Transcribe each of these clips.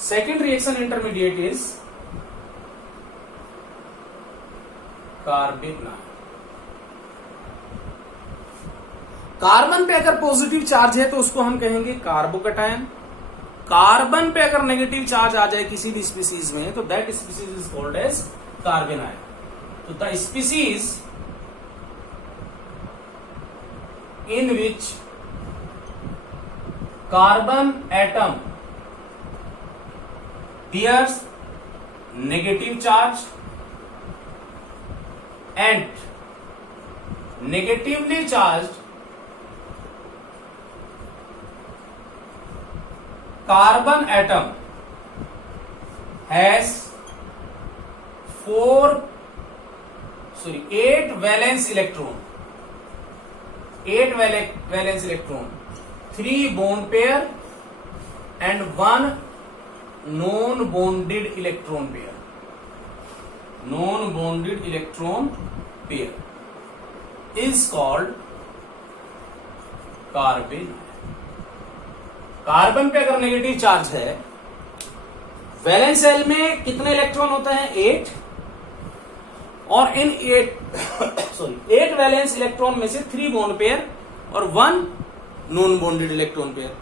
Second reaction intermediate is carbanion. Carbon पे अगर positive charge है तो उसको हम कहेंगे कार्बोकैटायन। कार्बन पे अगर नेगेटिव चार्ज आ जाए किसी भी स्पीसीज में तो that species is called as carbanion. तो the species in which carbon atom bears negative charge and negatively charged carbon atom has 8 valence electron, 8 valence electron, 3 bond pair and 1 non-bonded electron pair. Non-bonded electron pair is called carbon. Carbon पे अगर negative charge है, valence shell में कितने electron होते हैं? 8। और इन 8 valence electron में से 3 बॉन्ड पेयर और 1 नॉन बॉन्डेड इलेक्ट्रॉन पेयर,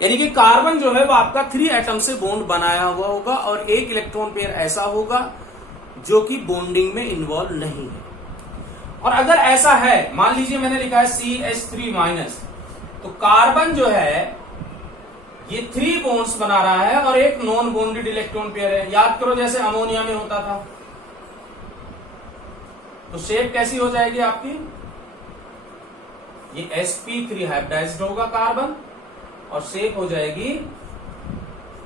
यानी कि कार्बन जो है वो आपका 3 एटम से बॉन्ड बनाया हुआ होगा और 1 इलेक्ट्रॉन पेयर ऐसा होगा जो कि बॉन्डिंग में इन्वॉल्व नहीं है। और अगर ऐसा है, मान लीजिए मैंने लिखा है CH3-, तो कार्बन जो है ये 3 बॉन्ड्स बना रहा है और 1 नॉन बॉन्डेड इलेक्ट्रॉन पेयर है। याद करो जैसे अमोनिया में होता था, तो शेप कैसी हो जाएगी आपकी? ये sp3 हाइब्रिडाइज्ड होगा कार्बन और शेप हो जाएगी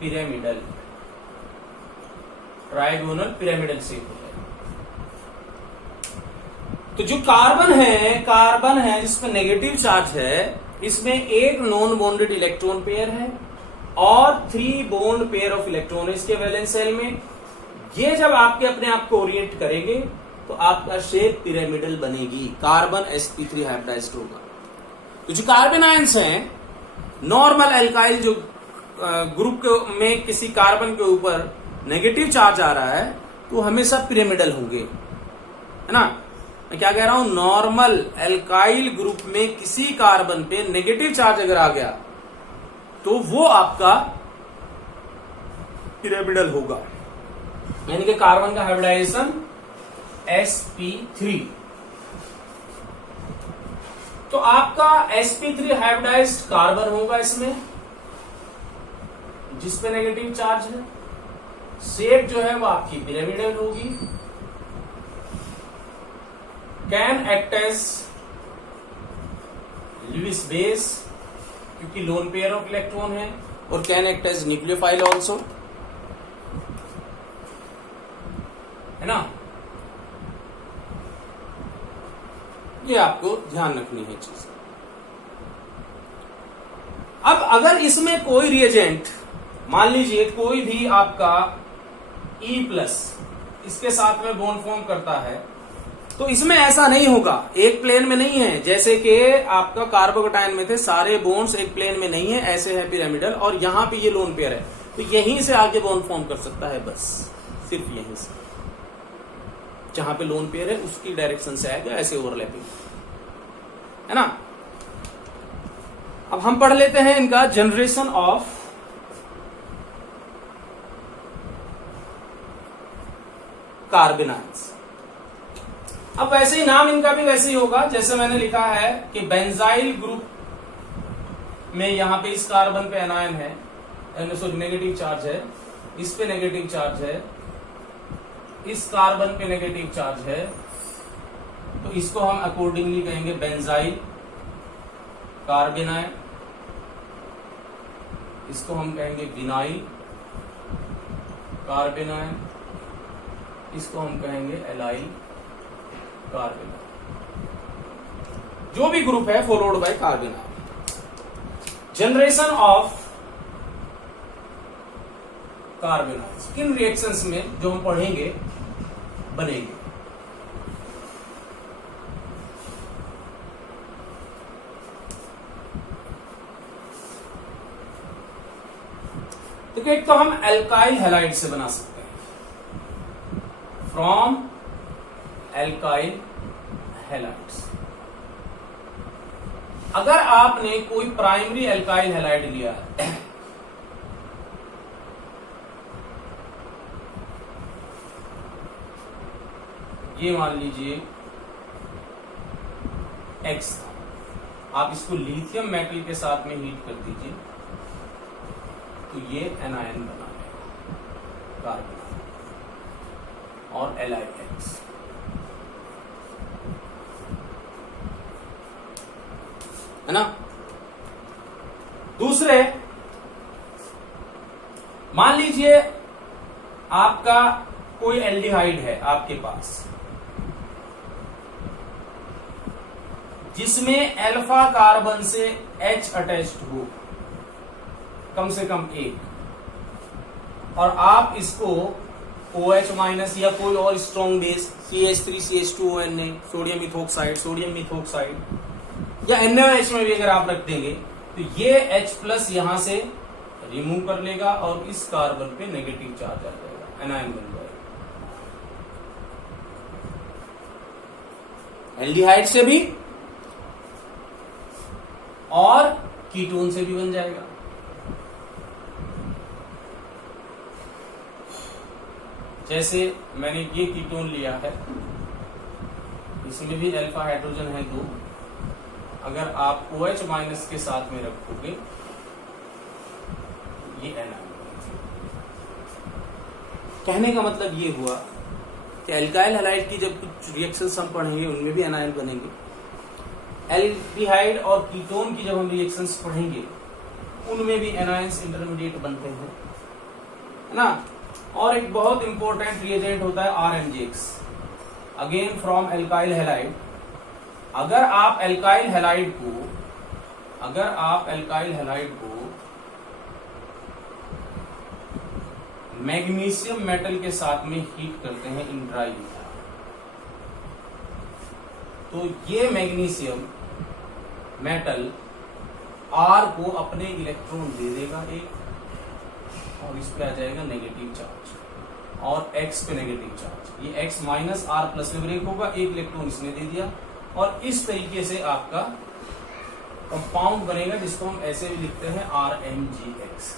पिरामिडल, ट्राइगोनल पिरामिडल शेप हो जाएगी। तो जो कार्बन है जिसमें नेगेटिव चार्ज है, इसमें 1 नॉन बॉन्डेड इलेक्ट्रॉन पेयर है और 3 बॉन्ड पेयर ऑफ इलेक्ट्रॉन है इसके वैलेंस शेल में। ये जब आपके अपने आप को ओरिएंट करेंगे तो आपका शेप पिरामिडल बनेगी, कार्बन sp3 हाइब्रिडाइज्ड होगा। तो जो कार्बन आयंस हैं, नॉर्मल एल्काइल जो ग्रुप में किसी कार्बन के ऊपर नेगेटिव चार्ज आ रहा है तो हमेशा पिरामिडल होंगे, है ना। मैं क्या कह रहा हूं? नॉर्मल एल्काइल ग्रुप में किसी कार्बन पे नेगेटिव चार्ज अगर आ गया तो वो आपका पिरामिडल होगा, यानी कि कार्बन का हाइब्रिडाइजेशन sp3। तो आपका sp3 हाइब्रिडाइज्ड कार्बन होगा इसमें, जिसपे नेगेटिव चार्ज है। शेप जो है वो आपकी पिरामिडल होगी। Can act as Lewis base क्योंकि लोन पेयर ऑफ इलेक्ट्रॉन है, और can act as nucleophile also, है ना। ये आपको ध्यान रखनी है चीज। अब अगर इसमें कोई रिएजेंट, मान लीजिए कोई भी आपका E+ इसके साथ में बॉन्ड फॉर्म करता है, तो इसमें ऐसा नहीं होगा, एक प्लेन में नहीं है। जैसे कि आपका कार्बोकैटायन में थे, सारे बॉन्ड्स एक प्लेन में नहीं है, ऐसे है पिरामिडल, और यहां पे ये लोन पेयर है, तो यहीं से आगे बॉन्ड फॉर्म कर सकता है, बस सिर्फ यहीं से। जहां पे लोन पेयर है उसकी डायरेक्शन से आएगा, ऐसे ओवरलैपिंग, है ना। अब हम पढ़ लेते हैं इनका जनरेशन ऑफ कार्बन आयंस। अब वैसे ही नाम इनका भी वैसे ही होगा जैसे मैंने लिखा है कि बेंजाइल ग्रुप में यहां पे इस कार्बन पे एनायन है, सॉरी नेगेटिव चार्ज है, इस पे नेगेटिव चार्ज है, इस कार्बन पे नेगेटिव चार्ज है, तो इसको हम अकॉर्डिंगली कहेंगे बेंजाइल कार्बेनाइन। इसको हम कहेंगे विनाइल कार्बेनाइन, इसको हम कहेंगे एलाइल कार्बेनाइन। जो भी ग्रुप है followed by carbanion. Generation of carbanions किन रिएक्शंस में जो हम पढ़ेंगे बनेंगे। डुप्लीकेट तो हम एल्काइल हैलाइड से बना सकते हैं, फ्रॉम एल्काइल हैलाइड्स। अगर आपने कोई प्राइमरी एल्काइल हैलाइड लिया है, ये मान लीजिए X था, आप इसको लिथियम मेटल के साथ में हीट कर दीजिए तो ये एनायन बना लेगा कार्बन और LiX। है ना। दूसरे, मान लीजिए आपका कोई एल्डिहाइड है आपके पास जिसमें अल्फा कार्बन से H अटैच्ड हो, कम से कम एक, और आप इसको OH माइनस या कोई और strong base CH3CH2ONA, sodium methoxide, sodium methoxide या NaOH में भी अगर आप रख देंगे तो ये H प्लस यहां से रिमूव कर लेगा और इस कार्बन पे नेगेटिव चार्ज आ जाएगा, एनायन बन जाएगा। एल्डिहाइड से भी और कीटोन से भी बन जाएगा। जैसे मैंने ये कीटोन लिया है, इसमें भी अल्फा हाइड्रोजन है 2, अगर आप OH माइनस के साथ में रखोगे ये एनायन। कहने का मतलब ये हुआ कि एल्काइल हैलाइड की जब कुछ रिएक्शंस हम पढ़ेंगे उनमें भी एनायन बनेंगे, एल्डिहाइड और कीटोन की जब हम रिएक्शंस पढ़ेंगे उनमें भी एनायंस इंटरमीडिएट बनते हैं, है ना। और एक बहुत इंपॉर्टेंट रिएजेंट होता है RMGX, again from alkyl halide. अगर आप एल्काइल हैलाइड को मैग्नीशियम मेटल के साथ में हीट करते हैं इन ड्राई, तो ये मैग्नीशियम मेटल R को अपने इलेक्ट्रॉन दे देगा एक, और इस पे आ जाएगा नेगेटिव चार्ज, और X पे नेगेटिव चार्ज, ये X माइनस R प्लस में ब्रेक होगा, एक इलेक्ट्रॉन इसने दे दिया, और इस तरीके से आपका कंपाउंड बनेगा जिसको हम ऐसे भी लिखते हैं RMGX।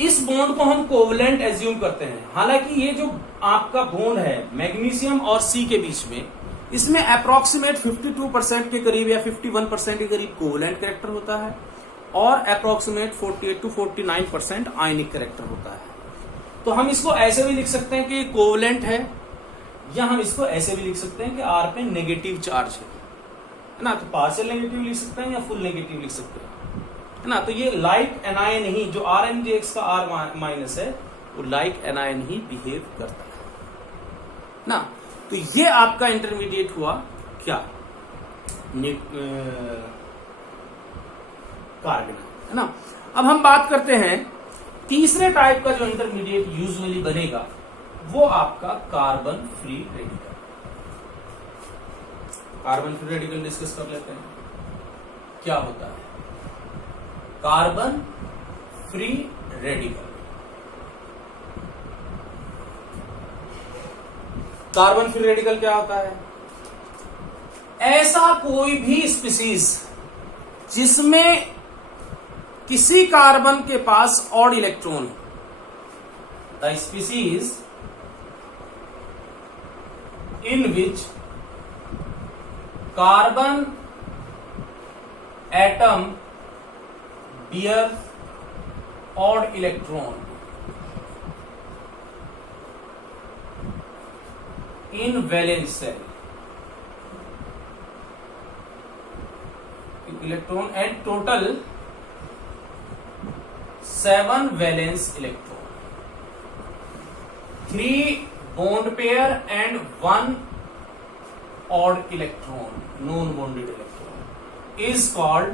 इस बॉन्ड को हम कोवलेंट एज्यूम करते हैं, हालांकि ये जो आपका बॉन्ड है मैग्नीशियम और C के बीच में, इसमें अप्रोक्सीमेट 52% के करीब या 51% के करीब कोवलेंट कैरेक्टर होता है और अप्रोक्सीमेट 48 to 49% आयनिक कैरेक्टर होता है। तो हम इसको ऐसे भी लिख सकते हैं कि कोवलेंट है, या हम इसको ऐसे भी लिख सकते हैं कि R पे नेगेटिव चार्ज है ना, तो पार्शियल नेगेटिव लिख सकते हैं या फुल नेगेटिव लिख सकते हैं, है ना। तो ये लाइक एनायन ही, जो RMGX का R माइनस है वो लाइक एनायन ही बिहेव करता है ना। तो ये आपका इंटरमीडिएट हुआ क्या, कार्बन, है ना। अब हम बात करते हैं तीसरे टाइप का जो इंटरमीडिएट यूजुअली बनेगा, वो आपका carbon free radical. Carbon free radical discuss कर लेते हैं, क्या होता है carbon free radical. Carbon free radical क्या होता है, ऐसा कोई भी स्पीसीज जिसमें किसी कार्बन के पास odd electron, the species in which carbon atom bear odd electron in valence cell, electron and total 7 valence electron, 3 bond pair and 1 odd electron, non bonded electron is called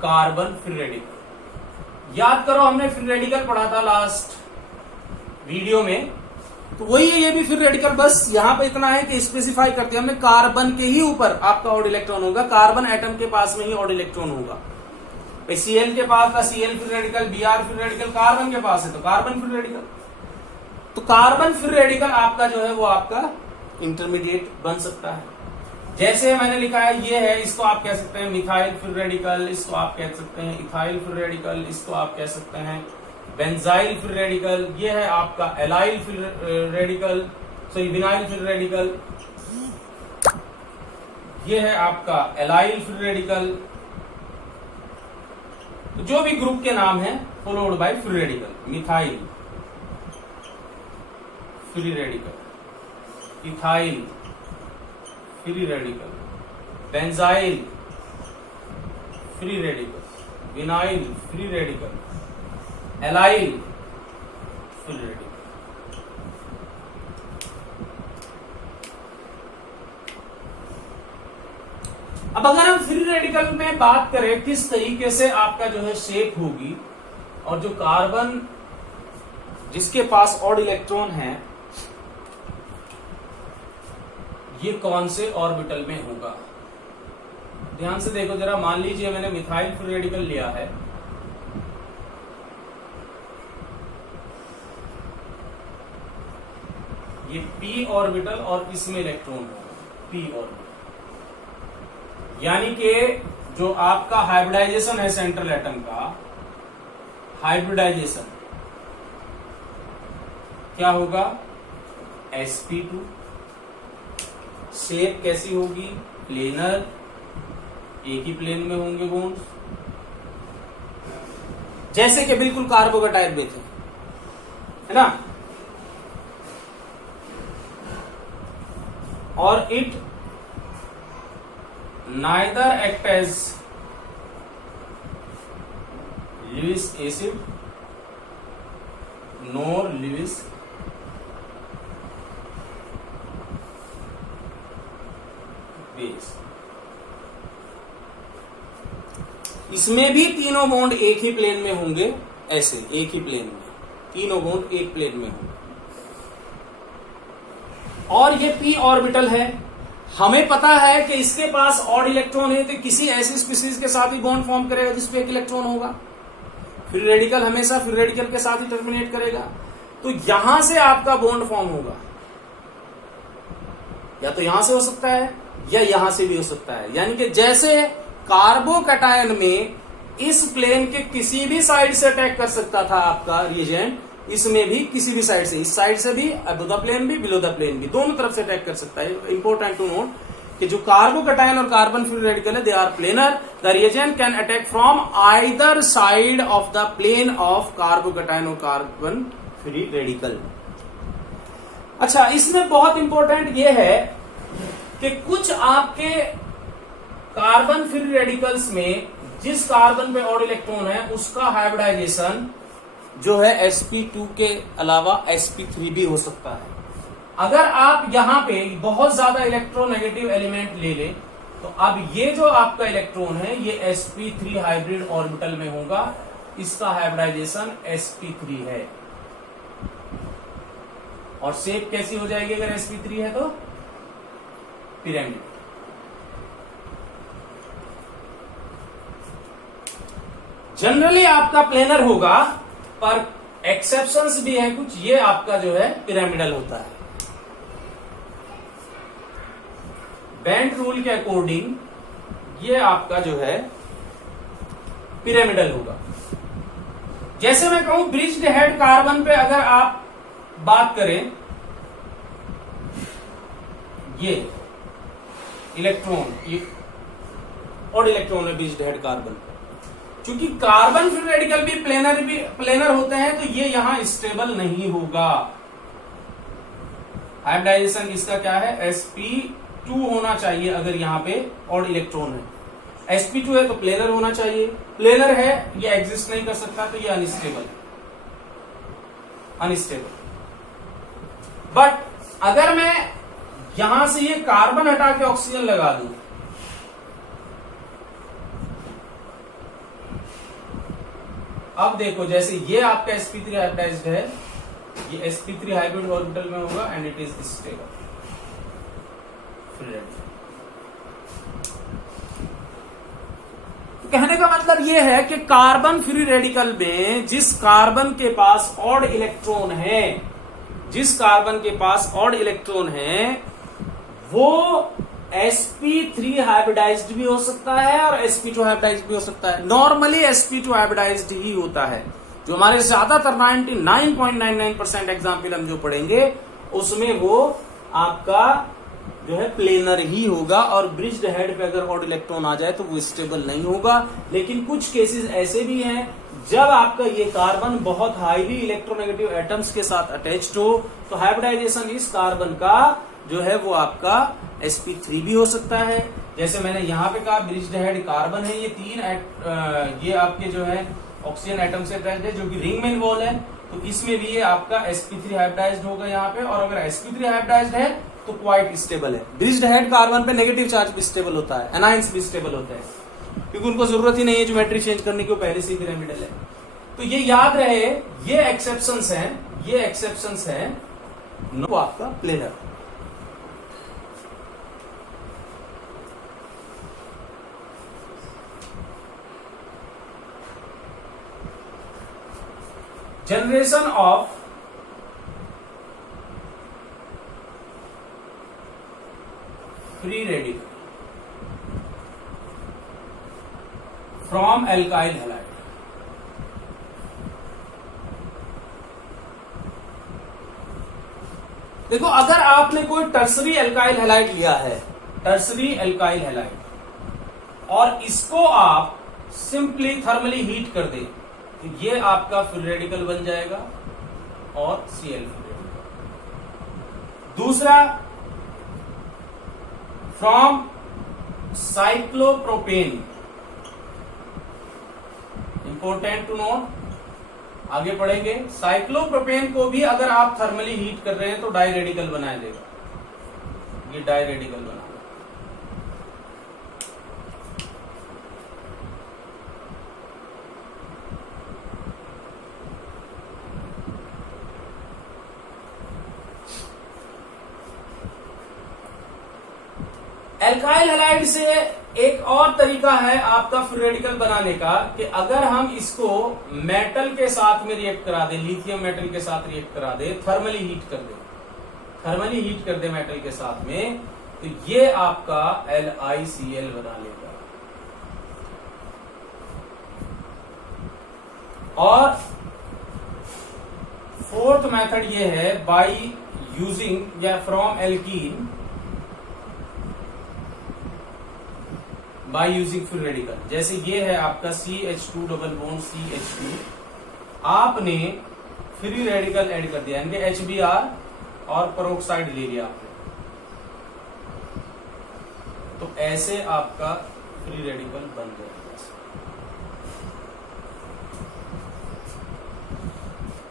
carbon free radical। याद करो हमने free radical पढ़ा था last video में, तो वही है ये भी फ्री रेडिकल, बस यहां पे इतना है कि स्पेसिफाई करते हैं हमने कार्बन के ही ऊपर आपका ऑड इलेक्ट्रॉन होगा, कार्बन एटम के पास में ही ऑड इलेक्ट्रॉन होगा, Cl के पास था Cl free radical, Br free radical, carbon के पास है तो कार्बन फ्री रेडिकल। तो कार्बन फ्री रेडिकल आपका जो है वो आपका इंटरमीडिएट बन सकता है। जैसे मैंने लिखा है ये है, इसको आप कह सकते हैं मिथाइल फ्री रेडिकल, इसको आप कह सकते हैं इथाइल फ्री रेडिकल, इसको आप कह सकते हैं बेंजाइल फ्री रेडिकल, ये है आपका allyl free radical, sorry vinyl free radical, ये है आपका एलाइल फ्री रेडिकल। तो जो भी ग्रुप के नाम है followed by free radical, methyl free radical, ethyl free radical, benzyl free radical, vinyl free radical, allyl free radical. अब अगर हम फ्री रेडिकल में बात करें किस तरीके से आपका जो है शेप होगी, और जो कार्बन जिसके पास ऑड इलेक्ट्रॉन है ये कौन से ऑर्बिटल में होगा, ध्यान से देखो जरा। मान लीजिए मैंने मिथाइल फ्री रेडिकल लिया है, ये p ऑर्बिटल और इसमें इलेक्ट्रॉन होगा p ऑर्बिटल, यानी कि जो आपका हाइब्रिडाइजेशन है सेंट्रल एटम का, हाइब्रिडाइजेशन क्या होगा sp2। शेप कैसी होगी, प्लेनर, एक ही प्लेन में होंगे बॉन्ड्स, जैसे कि बिल्कुल कार्बोकेटाइन में थे, है ना। और it neither act as Lewis acid nor Lewis base. इसमें भी तीनों बॉन्ड एक ही प्लेन में होंगे, ऐसे एक ही प्लेन में तीनों बॉन्ड एक प्लेन में होंगे। और ये p ऑर्बिटल है, हमें पता है कि इसके पास ऑड इलेक्ट्रॉन है तो किसी ऐसी स्पीसीज के साथ ही बॉन्ड फॉर्म करेगा जिसपे एक इलेक्ट्रॉन होगा। फ्री रेडिकल हमेशा फ्री रेडिकल के साथ ही टर्मिनेट करेगा, तो यहां से आपका बॉन्ड फॉर्म होगा, या तो यहां से हो सकता है या यहां से भी हो सकता है। यानी कि जैसे कार्बोकैटायन में इस प्लेन के किसी भी साइड से अटैक कर सकता था आपका रिएजेंट, इसमें भी किसी भी साइड से, इस साइड से भी, अबव द प्लेन भी, बिलो द प्लेन भी, दोनों तरफ से अटैक कर सकता है। इंपॉर्टेंट टू नोट कि जो कार्बोकैटायन और कार्बन फ्री रेडिकल है, they are planar, the reagent can attack from either side of the plane of carbocation और कार्बन फ्री रेडिकल। अच्छा, इसमें बहुत इंपॉर्टेंट ये है कि कुछ आपके कार्बन फ्री रेडिकल्स में जिस कार्बन पे ऑड इलेक्ट्रॉन है उसका हाइब्रिडाइजेशन जो है sp2 के अलावा sp3 भी हो सकता है। अगर आप यहां पे बहुत ज्यादा इलेक्ट्रोनेगेटिव एलिमेंट ले लें तो अब ये जो आपका इलेक्ट्रॉन है ये sp3 हाइब्रिड ऑर्बिटल में होगा, इसका हाइब्रिडाइजेशन sp3 है। और शेप कैसी हो जाएगी अगर sp3 है तो पिरामिड। जनरली आपका प्लेनर होगा, पर एक्सेप्शंस भी है कुछ, ये आपका जो है पिरामिडल होता है। बेंट रूल के अकॉर्डिंग ये आपका जो है पिरामिडल होगा। जैसे मैं कहूं ब्रिज्ड हेड कार्बन पे अगर आप बात करें, ये इलेक्ट्रॉन, ये ऑड इलेक्ट्रॉन है ब्रिज्ड हेड कार्बन पे। क्योंकि कार्बन फ्री रेडिकल भी प्लेनर होते हैं तो ये यहां स्टेबल नहीं होगा। हाइब्रिडाइजेशन इसका क्या है, sp2 होना चाहिए। अगर यहां पे ऑड इलेक्ट्रॉन है, sp2 है तो प्लेनर होना चाहिए। प्लेनर है, ये एग्जिस्ट नहीं कर सकता, तो ये अनस्टेबल। बट अगर मैं यहां से ये कार्बन हटा के ऑक्सीजन लगा दूं, अब देखो जैसे ये आपका sp3 हाइब्रिडाइज्ड है, ये sp3 हाइब्रिड ऑर्बिटल में होगा एंड इट इज स्टेबल। कहने का मतलब यह है कि कार्बन फ्री रेडिकल में जिस कार्बन के पास ऑड इलेक्ट्रॉन है, जिस कार्बन के पास ऑड इलेक्ट्रॉन है वो sp3 हाइब्रिडाइज्ड भी हो सकता है और sp2 हाइब्रिडाइज्ड भी हो सकता है। नॉर्मली sp2 हाइब्रिडाइज्ड ही होता है। जो हमारे ज्यादातर 99.99% एग्जाम्पल हम जो पढ़ेंगे उसमें वो आपका जो है प्लेनर ही होगा और ब्रिज्ड हेड पे अगर ऑड इलेक्ट्रॉन आ जाए तो वो स्टेबल नहीं होगा। लेकिन कुछ केसेस ऐसे भी हैं जब आपका ये कार्बन बहुत हाईली इलेक्ट्रोनेगेटिव एटम्स के साथ अटैच्ड हो तो हाइब्रिडाइजेशन इस कार्बन का जो है वो आपका sp3 भी हो सकता है। जैसे मैंने यहाँ पे कहा ब्रिज्ड हेड कार्बन है, ये ये आपके जो है ऑक्सीजन एटम से अटैच्ड है जो कि रिंग में इन्वॉल्व है, तो इसमें भी ये आपका sp3 हाइब्रिडाइज्ड होगा यहाँ पे। और अगर sp3 हाइब्रिडाइज्ड है तो क्वाइट स्टेबल है। ब्रिज्ड हेड कार्बन पे नेगेटिव चार्ज भी स्टेबल होता है, एनायंस भी स्टेबल होते हैं क्योंकि उनको जरूरत ही नहीं है ज्योमेट्री चेंज करने की, पहले से ही पिरामिडल है। तो ये याद रहे, ये एक्सेप्शंस हैं, नो आपका planar. Generation of free radical from alkyl halide. देखो अगर आपने कोई टर्सरी एल्काइल हैलाइड लिया है, टर्सरी एल्काइल हैलाइड, और इसको आप सिंपली थर्मली हीट कर दे तो ये आपका फ्री रेडिकल बन जाएगा और Cl फ्री रेडिकल। दूसरा, from cyclopropane, important to note, आगे पढ़ेंगे। साइक्लोप्रोपेन को भी अगर आप थर्मली हीट कर रहे हैं तो डाई रेडिकल बना देगा, ये डाई रेडिकल बना। एल्काइल हैलाइड से एक और तरीका है आपका फ्री रेडिकल बनाने का कि अगर हम इसको मेटल के साथ में रिएक्ट करा दें, लिथियम मेटल के साथ रिएक्ट करा दें, थर्मली हीट कर दे मेटल के साथ में, तो ये आपका LiCl बना लेगा। और फोर्थ मेथड ये है बाय यूजिंग या from alkene by using free radical. जैसे ये है आपका CH2 डबल बॉन्ड CH2, आपने फ्री रेडिकल ऐड कर दिया, यानी HBr और पेरोक्साइड ले लिया आपने, तो ऐसे आपका फ्री रेडिकल बन जाएगा।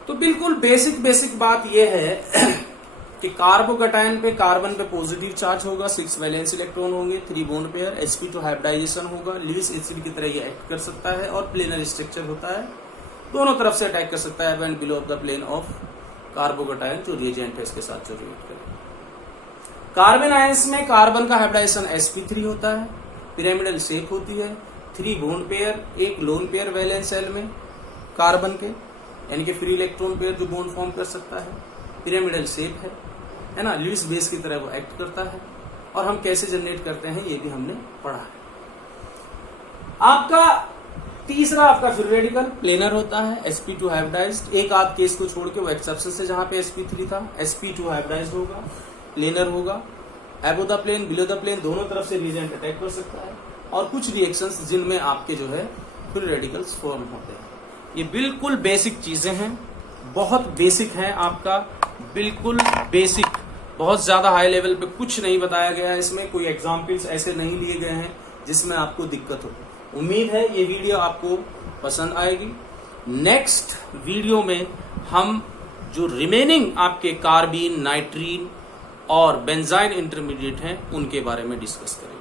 तो बिल्कुल बेसिक बात यह है कि कार्बोकैटायन पे कार्बन पे पॉजिटिव चार्ज होगा, 6 वैलेंस इलेक्ट्रॉन होंगे, 3 बॉन्ड पेयर, sp2 हाइब्रिडाइजेशन होगा, लीविस एसिड की तरह ये एक्ट कर सकता है और प्लेनर स्ट्रक्चर होता है, दोनों तरफ से अटैक कर सकता है and below of the plane of carbocation जो रिएजेंट है इसके साथ जो रिएक्ट करे। कार्बन आयंस में कार्बन का हाइब्रिडाइजेशन sp3 होता है, पिरामिडल शेप होती है, 3 बॉन्ड पेयर, एक लोन पेयर वैलेंस शेल में कार्बन के, यानी कि फ्री इलेक्ट्रॉन पेयर जो बॉन्ड फॉर्म कर सकता है, पिरामिडल शेप है ना, लुईस बेस की तरह वो एक्ट करता है। और हम कैसे जनरेट करते हैं ये भी हमने पढ़ा है। आपका तीसरा आपका फ्री रेडिकल प्लेनर होता है, sp2 हाइब्रिडाइज्ड। एक आध केस को छोड़ के वो एक्सेप्शन से जहां पे sp3 था, sp2 हाइब्रिडाइज्ड होगा, प्लेनर होगा, above the plane below the plane दोनों तरफ से रिएजेंट अटैक कर सकता है। और कुछ रिएक्शंस जिनमें आपके जो है फ्री रेडिकल्स फॉर्म होते हैं। ये बिल्कुल बेसिक चीजें हैं, बहुत बेसिक है आपका, बिल्कुल बेसिक, बहुत ज्यादा हाई लेवल पे कुछ नहीं बताया गया है इसमें, कोई एग्जाम्पल्स ऐसे नहीं लिए गए हैं जिसमें आपको दिक्कत हो। उम्मीद है ये वीडियो आपको पसंद आएगी। नेक्स्ट वीडियो में हम जो रिमेनिंग आपके कार्बीन, नाइट्रीन और बेंजाइन इंटरमीडिएट हैं उनके बारे में डिस्कस करेंगे।